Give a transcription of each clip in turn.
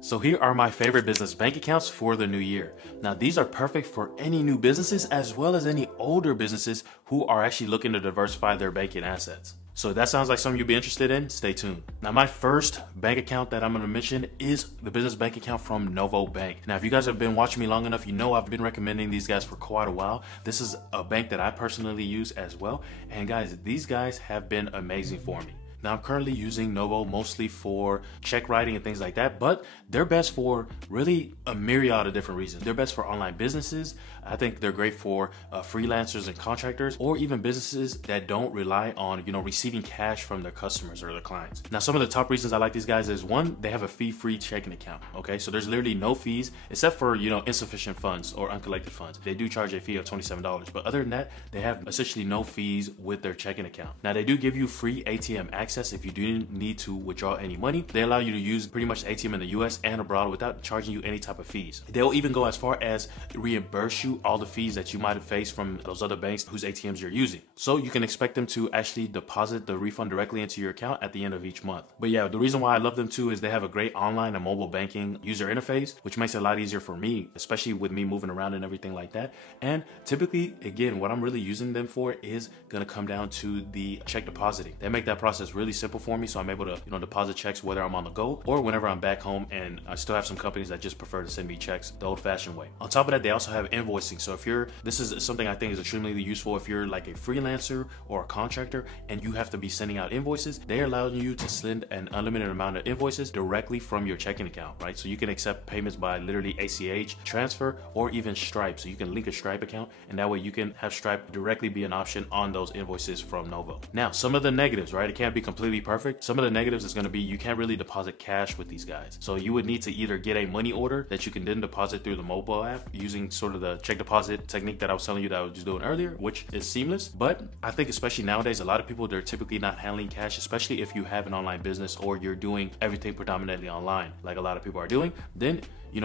So here are my favorite business bank accounts for the new year. Now these are perfect for any new businesses as well as any older businesses who are actually looking to diversify their banking assets. So if that sounds like something you'd be interested in, stay tuned. Now my first bank account that I'm going to mention is the business bank account from Novo Bank. Now if you guys have been watching me long enough, you know I've been recommending these guys for quite a while. This is a bank that I personally use as well. And guys, these guys have been amazing for me. Now I'm currently using Novo mostly for check writing and things like that, but they're best for really a myriad of different reasons. They're best for online businesses. I think they're great for freelancers and contractors, or even businesses that don't rely on, receiving cash from their customers or their clients. Now, some of the top reasons I like these guys is one, they have a fee-free checking account. Okay, so there's literally no fees except for insufficient funds or uncollected funds. They do charge a fee of $27, but other than that, they have essentially no fees with their checking account. Now, they do give you free ATM access if you do need to withdraw any money. They allow you to use pretty much ATM in the US and abroad without charging you any type of fees. They'll even go as far as reimburse you all the fees that you might have faced from those other banks whose ATMs you're using. So you can expect them to actually deposit the refund directly into your account at the end of each month. But yeah, the reason why I love them too is they have a great online and mobile banking user interface, which makes it a lot easier for me, especially with me moving around and everything like that. And typically, again, what I'm really using them for is going to come down to the check depositing. They make that process really simple for me, so I'm able to deposit checks whether I'm on the go or whenever I'm back home. And I still have some companies that just prefer to send me checks the old-fashioned way. On top of that, they also have invoicing. So if this is something I think is extremely useful if you're like a freelancer or a contractor and you have to be sending out invoices, they allow you to send an unlimited amount of invoices directly from your checking account, right? So you can accept payments by literally ACH, transfer, or even Stripe. So you can link a Stripe account, and that way you can have Stripe directly be an option on those invoices from Novo. Now, some of the negatives, right? It can't be completely perfect. Some of the negatives is going to be you can't really deposit cash with these guys. So you would need to either get a money order that you can then deposit through the mobile app using sort of the check deposit technique that I was telling you that I was just doing earlier, which is seamless. But I think especially nowadays, a lot of people, they're typically not handling cash, especially if you have an online business or you're doing everything predominantly online, like a lot of people are doing, then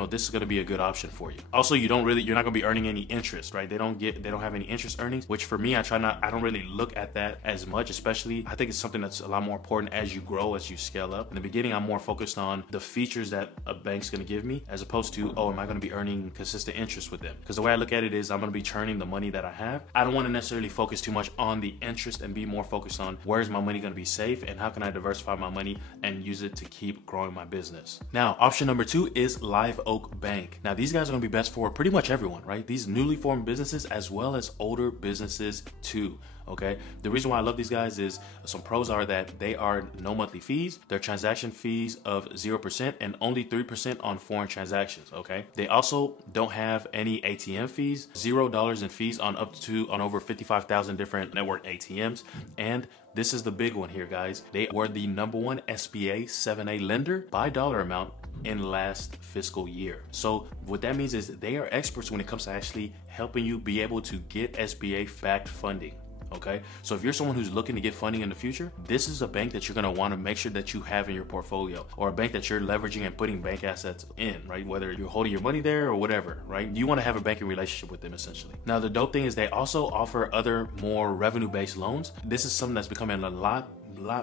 this is going to be a good option for you. Also, you're not going to be earning any interest, right? They don't have any interest earnings, which for me, I don't really look at that as much, especially I think it's something that's a lot more important as you grow, as you scale up. In the beginning, I'm more focused on the features that a bank's going to give me as opposed to, oh, am I going to be earning consistent interest with them? Because the way I look at it is I'm going to be churning the money that I have. I don't want to necessarily focus too much on the interest and be more focused on where is my money going to be safe and how can I diversify my money and use it to keep growing my business. Now, option number 2 is Live Oak Bank. Now, these guys are going to be best for pretty much everyone, right? These newly formed businesses as well as older businesses too. Okay, the reason why I love these guys is some pros are that they are no monthly fees, their transaction fees of 0% and only 3% on foreign transactions. Okay, they also don't have any ATM fees, $0 in fees on over 55,000 different network ATMs. And this is the big one here, guys. They were the #1 SBA 7A lender by dollar amount in last fiscal year. So what that means is they are experts when it comes to actually helping you be able to get SBA backed funding. Okay, so if you're someone who's looking to get funding in the future, this is a bank that you're going to want to make sure that you have in your portfolio, or a bank that you're leveraging and putting bank assets in, right? Whether you're holding your money there or whatever, right? You want to have a banking relationship with them essentially. Now, the dope thing is they also offer other more revenue-based loans. This is something that's becoming a lot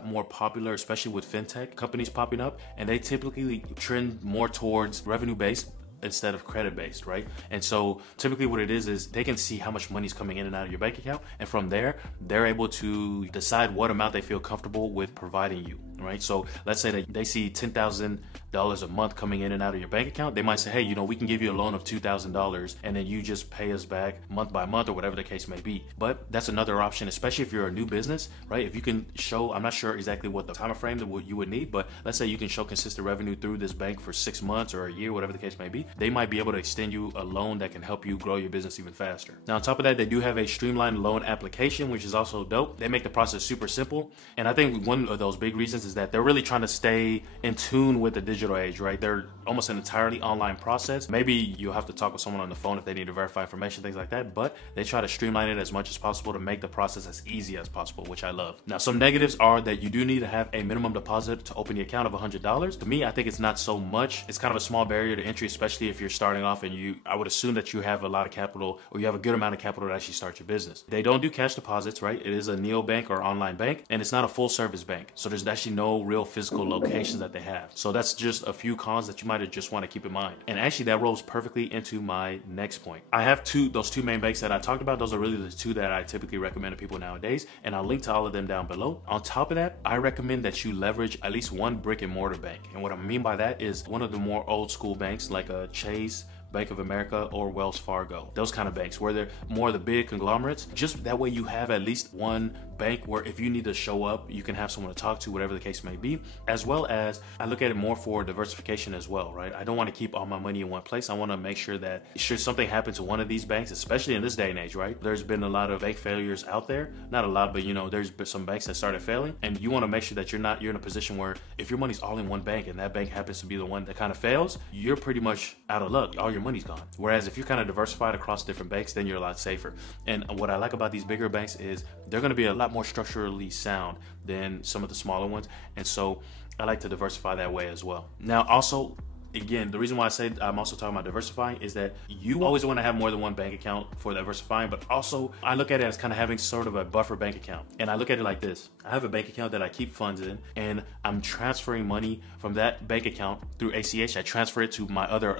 more popular, especially with fintech companies popping up, and they typically trend more towards revenue-based instead of credit-based, right? And so typically what it is they can see how much money's coming in and out of your bank account, and from there they're able to decide what amount they feel comfortable with providing you, right? So let's say that they see $10,000 a month coming in and out of your bank account. They might say, hey, we can give you a loan of $2,000 and then you just pay us back month by month or whatever the case may be. But that's another option, especially if you're a new business, right? If you can show, I'm not sure exactly what the time frame that you would need, but let's say you can show consistent revenue through this bank for 6 months or a year, whatever the case may be, they might be able to extend you a loan that can help you grow your business even faster. Now, on top of that, they do have a streamlined loan application, which is also dope. They make the process super simple. And I think one of those big reasons is that they're really trying to stay in tune with the digital age, right? They're almost an entirely online process. Maybe you'll have to talk with someone on the phone if they need to verify information, things like that, but they try to streamline it as much as possible to make the process as easy as possible, which I love. Now, some negatives are that you do need to have a minimum deposit to open the account of $100. To me, I think it's not so much. It's kind of a small barrier to entry, especially if you're starting off and I would assume that you have a lot of capital, or you have a good amount of capital to actually start your business. They don't do cash deposits, right? It is a neobank or online bank, and it's not a full service bank. So there's actually no real physical locations that they have. So that's just just a few cons that you might just want to keep in mind. And actually that rolls perfectly into my next point. I have those two main banks that I talked about. Those are really the two that I typically recommend to people nowadays, and I'll link to all of them down below. On top of that, I recommend that you leverage at least one brick and mortar bank. And what I mean by that is one of the more old school banks like a Chase, Bank of America, or Wells Fargo. Those kind of banks where they're more the big conglomerates. Just that way you have at least one bank where if you need to show up, you can have someone to talk to, whatever the case may be. As well as I look at it more for diversification as well, right? I don't want to keep all my money in one place. I want to make sure that should something happen to one of these banks, especially in this day and age, right? There's been a lot of bank failures out there. Not a lot, but there's been some banks that started failing, and you want to make sure that you're in a position where if your money's all in one bank and that bank happens to be the one that kind of fails, you're pretty much out of luck. All your money's gone. Whereas if you're kind of diversified across different banks, then you're a lot safer. And what I like about these bigger banks is they're going to be a lot more structurally sound than some of the smaller ones. And so I like to diversify that way as well. Now, also, again, the reason why I say I'm also talking about diversifying is that you always want to have more than one bank account for diversifying, but also I look at it as kind of having sort of a buffer bank account. And I look at it like this. I have a bank account that I keep funds in, and I'm transferring money from that bank account through ACH. I transfer it to my other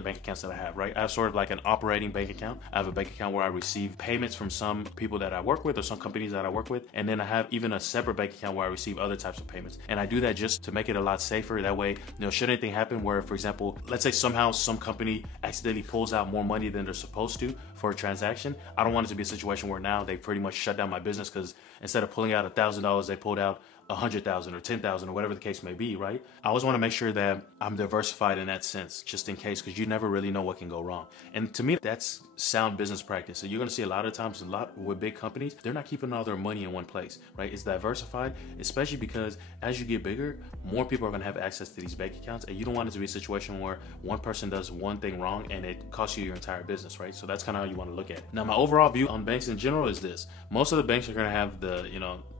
bank accounts that I have, right? I have sort of like an operating bank account. I have a bank account where I receive payments from some people that I work with or some companies that I work with. And then I have even a separate bank account where I receive other types of payments. And I do that just to make it a lot safer. That way, should anything happen where, for example, let's say somehow some company accidentally pulls out more money than they're supposed to for a transaction, I don't want it to be a situation where now they pretty much shut down my business because instead of pulling out $1,000, they pulled out 100,000 or 10,000 or whatever the case may be, right? I always want to make sure that I'm diversified in that sense, just in case, because you never really know what can go wrong. And to me, that's sound business practice. So you're going to see a lot of times, with big companies, they're not keeping all their money in one place, right? It's diversified, especially because as you get bigger, more people are going to have access to these bank accounts, and you don't want it to be a situation where one person does one thing wrong and it costs you your entire business, right? So that's kind of how you want to look at it. Now, my overall view on banks in general is this. Most of the banks are going to have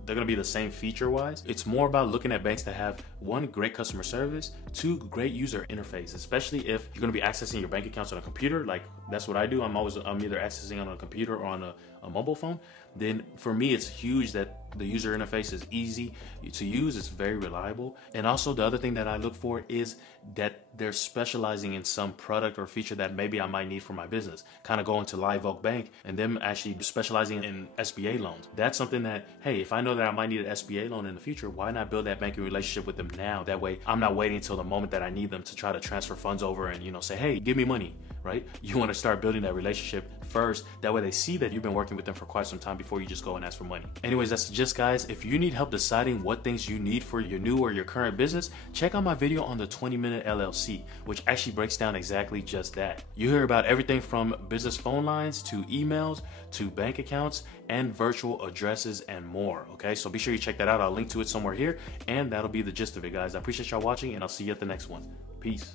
they're going to be the same feature-wise. It's more about looking at banks that have one, great customer service, two, great user interface, especially if you're going to be accessing your bank accounts on a computer. Like that's what I do. I'm either accessing on a computer or on a mobile phone. Then for me, it's huge that the user interface is easy to use. It's very reliable. And also the other thing that I look for is that they're specializing in some product or feature that maybe I might need for my business. Kind of going to Live Oak Bank and them actually specializing in SBA loans. That's something that, hey, if I know that I might need an SBA loan in the future, why not build that banking relationship with them now? That way I'm not waiting until the moment that I need them to try to transfer funds over and, say, hey, give me money, right? You want to start building that relationship first. That way they see that you've been working with them for quite some time before you just go and ask for money. Anyways, that's just, guys, if you need help deciding what things you need for your new or your current business, check out my video on the 20-minute LLC, which actually breaks down exactly just that. You hear about everything from business phone lines to emails to bank accounts and virtual addresses and more. Okay, so be sure you check that out. I'll link to it somewhere here, and that'll be the gist of it, guys. I appreciate y'all watching, and I'll see you at the next one. Peace.